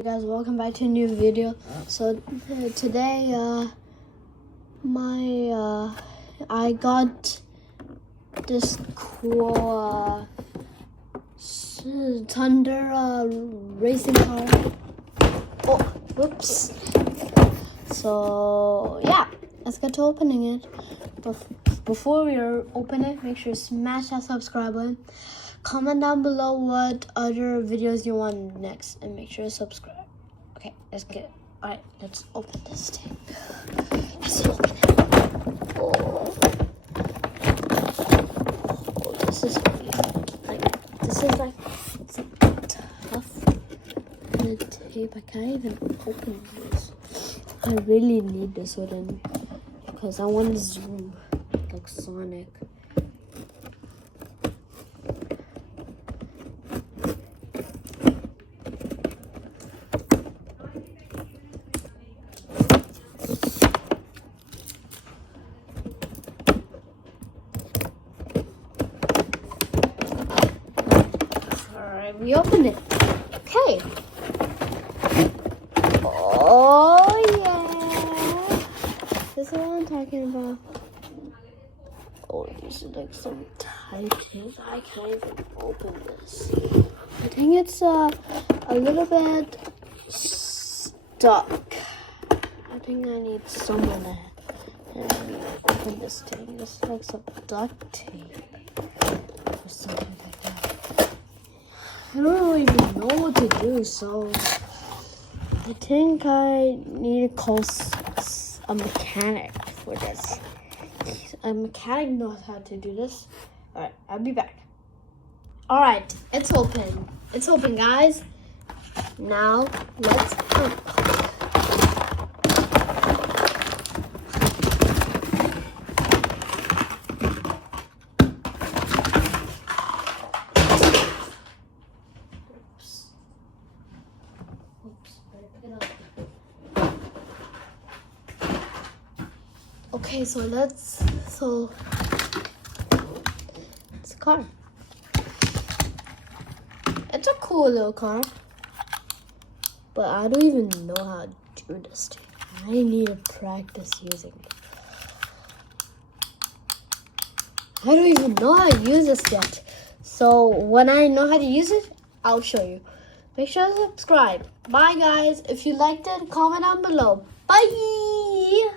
Hey guys, welcome back to a new video. So today I got this cool Thunder racing car. Oh, whoops. So yeah, let's get to opening it. But before we open it, make sure to smash that subscribe button. Comment down below what other videos you want next, and make sure to subscribe. Okay, let's get it. Alright, let's open this thing. Let's open it. Oh, this is like some tough tape. I can't even open this. I really need this one because I want to zoom like Sonic. We opened it. Okay. Oh yeah. This is what I'm talking about. Oh, these are like some tight things. I can't even open this. I think it's a little bit stuck. I think I need someone to open this thing. This is like some duct tape or something like that. I don't really even know what to do, so I think I need to call a mechanic for this. A mechanic knows how to do this. Alright, I'll be back. Alright, it's open. It's open, guys. Now, let's unbox. Okay, so it's a car. It's a cool little car, but I don't even know how to do this thing. I need to practice using it. I don't even know how to use this yet. So when I know how to use it, I'll show you. Make sure to subscribe. Bye guys. If you liked it, comment down below. Bye.